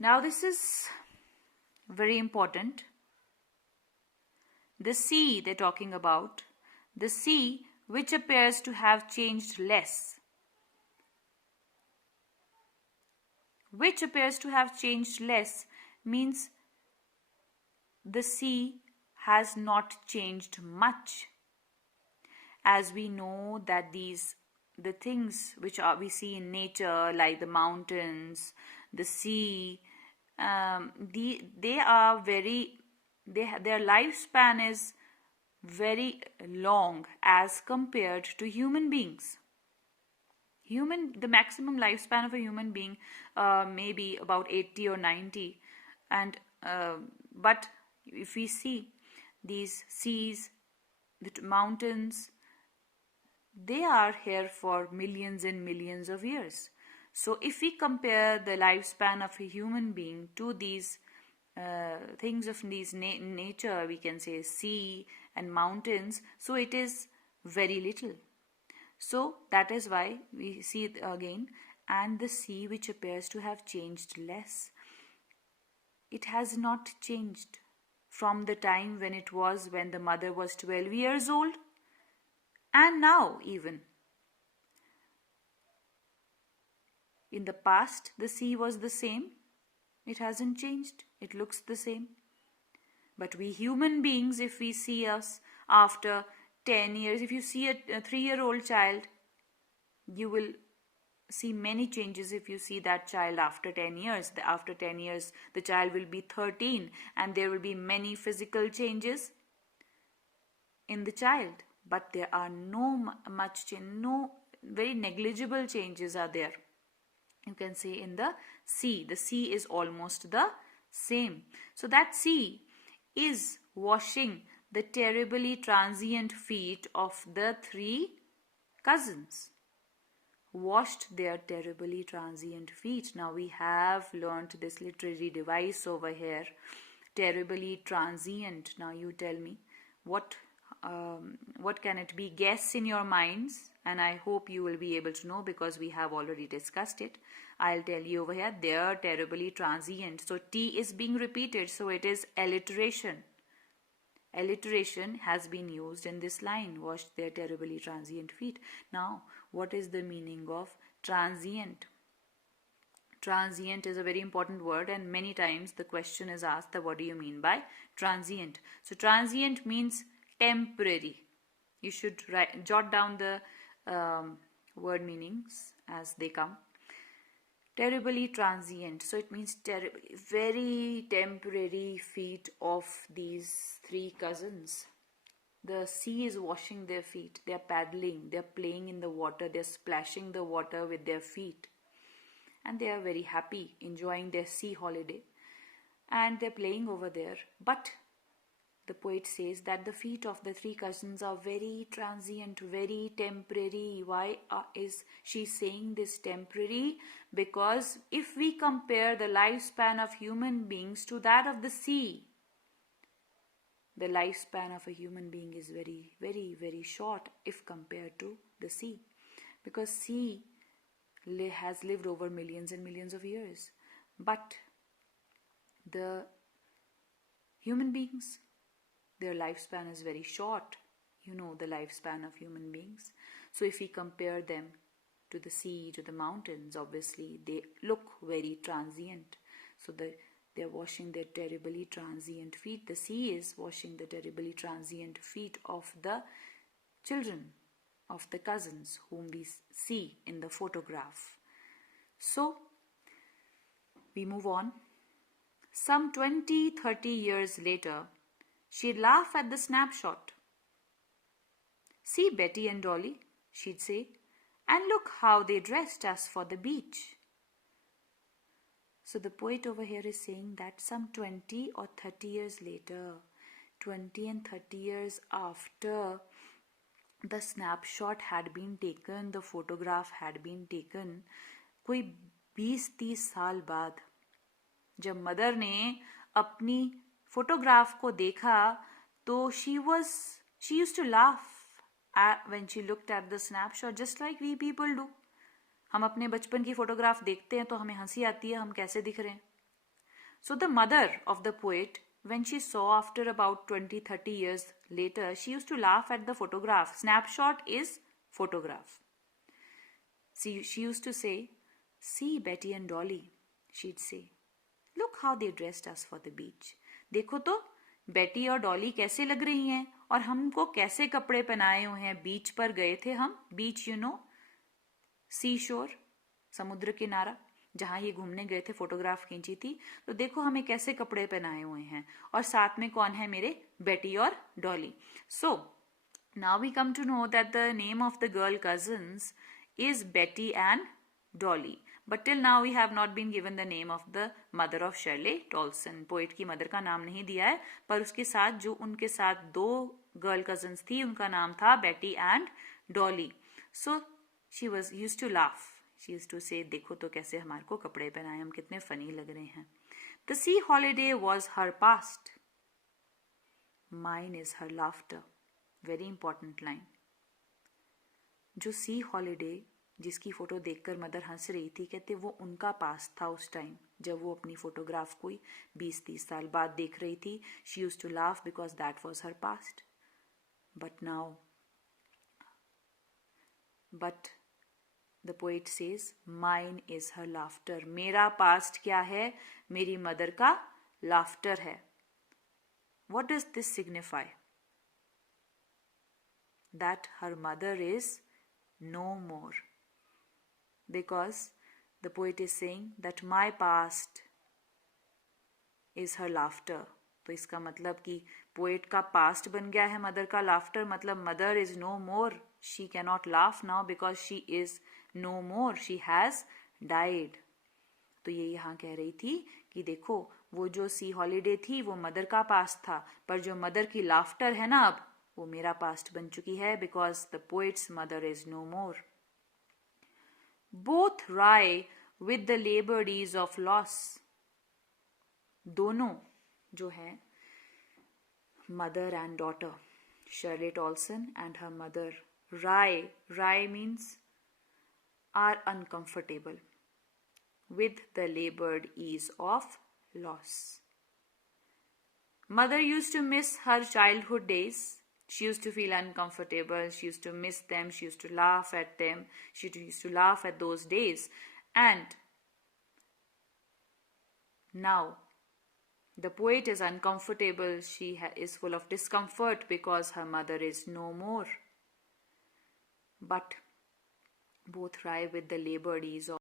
Now this is very important. The sea they're talking about, the sea which appears to have changed less. Which appears to have changed less means the sea has not changed much. As we know that the things which we see in nature, like the mountains, the sea, they are very, their lifespan is very long as compared to human beings. The maximum lifespan of a human being may be about 80 or 90, and but if we see these seas, the mountains, they are here for millions and millions of years. So if we compare the lifespan of a human being to these things of these nature, we can say sea and mountains, so it is very little. So that is why we see it again, and the sea which appears to have changed less. It has not changed from the time when the mother was 12 years old, and now even. In the past, the sea was the same. It hasn't changed. It looks the same. But we human beings, if we see us after 10 years, if you see a 3-year-old child, you will see many changes. If you see that child after 10 years, after 10 years, the child will be 13, and there will be many physical changes in the child. But there are no very negligible changes are there. You can say in the sea is almost the same. So that sea is washing the terribly transient feet of the 3 cousins. Washed their terribly transient feet. Now we have learnt this literary device over here, terribly transient. Now you tell me what can it be? Guess in your minds, and I hope you will be able to know because we have already discussed it. I'll tell you over here, they are terribly transient. So T is being repeated, so it is alliteration. Alliteration has been used in this line, washed their terribly transient feet. Now, what is the meaning of transient? Transient is a very important word, and many times the question is asked that what do you mean by transient? So transient means temporary. You should jot down the word meanings as they come. Terribly transient, so it means terribly, very temporary feet of these 3 cousins. The sea is washing their feet. They are paddling, they are playing in the water, they are splashing the water with their feet, and they are very happy, enjoying their sea holiday, and they're playing over there. But the poet says that the feet of the 3 cousins are very transient, very temporary. Why is she saying this temporary? Because if we compare the lifespan of human beings to that of the sea, the lifespan of a human being is very, very, very short if compared to the sea. Because sea has lived over millions and millions of years. But the human beings, their lifespan is very short. You know the lifespan of human beings. So if we compare them to the sea, to the mountains, obviously they look very transient. So they're washing their terribly transient feet. The sea is washing the terribly transient feet of the children, of the cousins whom we see in the photograph. So we move on. Some 20-30 years later, she'd laugh at the snapshot. See Betty and Dolly, she'd say, and look how they dressed us for the beach. So the poet over here is saying that some 20 or 30 years later, 20 and 30 years after the snapshot had been taken, the photograph had been taken, कोई 20-30 साल बाद जब mother ने अपनी photograph को देखा तो she used to laugh when she looked at the snapshot, just like we people do. हम अपने बचपन की फोटोग्राफ देखते हैं तो हमें हंसी आती है, हम कैसे दिख रहे हैं. So the mother of the poet, when she saw after about 20-30 years later, she used to laugh at the photograph. Snapshot is photograph. See, she used to say, "See Betty and Dolly," she'd say. "Look how they dressed us for the beach." देखो तो बेटी और डॉली कैसे लग रही हैं और हमको कैसे कपड़े पहनाए हुए हैं. बीच पर गए थे हम. बीच सी शोर, समुद्र किनारा, जहां ये घूमने गए थे, फोटोग्राफ खींची थी. तो देखो हमें कैसे कपड़े पहनाए हुए हैं और साथ में कौन है मेरे, बेटी और Dolly. So now we come to know that the name of the girl cousins is Betty and Dolly. But till now we have not been given the name of the mother of Shirley Tolson. Poet की mother का नाम नहीं दिया है, पर उसके साथ जो उनके साथ दो गर्ल कजन्स थी उनका नाम था Betty and Dolly. So she was use to laugh. She use to say, देखो तो कैसे हमारे को कपड़े पहनाए, हम कितने फनी लग रहे हैं. The C holiday was her past, mine is her laughter. Very important line. जो सी हॉलीडे जिसकी फोटो देखकर मदर हंस रही थी, कहते वो उनका पास्ट था उस टाइम जब वो अपनी फोटोग्राफ कोई 20-30 साल बाद देख रही थी. She use to laugh because that was her past. But the poet says mine is her laughter. मेरा पास्ट क्या है, मेरी मदर का लाफ्टर है. What does this signify? That her mother is no more, because the poet is saying that my past is her laughter. तो इसका मतलब कि पोएट का पास्ट बन गया है मदर का लाफ्टर. मतलब mother is no more, she cannot laugh now because she is no more, she has died. तो ये यहाँ कह रही थी कि देखो वो जो सी हॉलीडे थी वो मदर का पास्ट था, पर जो मदर की लाफ्टर है ना अब, वो मेरा पास्ट बन चुकी है, because the poet's mother is no more. Both rhyme with the laboured ease of loss. दोनों जो है mother and daughter, Shirley Toulson and her mother, rhyme means are uncomfortable with the labored ease of loss. Mother used to miss her childhood days. She used to feel uncomfortable. She used to miss them. She used to laugh at them. She used to laugh at those days. And now the poet is uncomfortable. She is full of discomfort because her mother is no more. But both lie with the labored ease of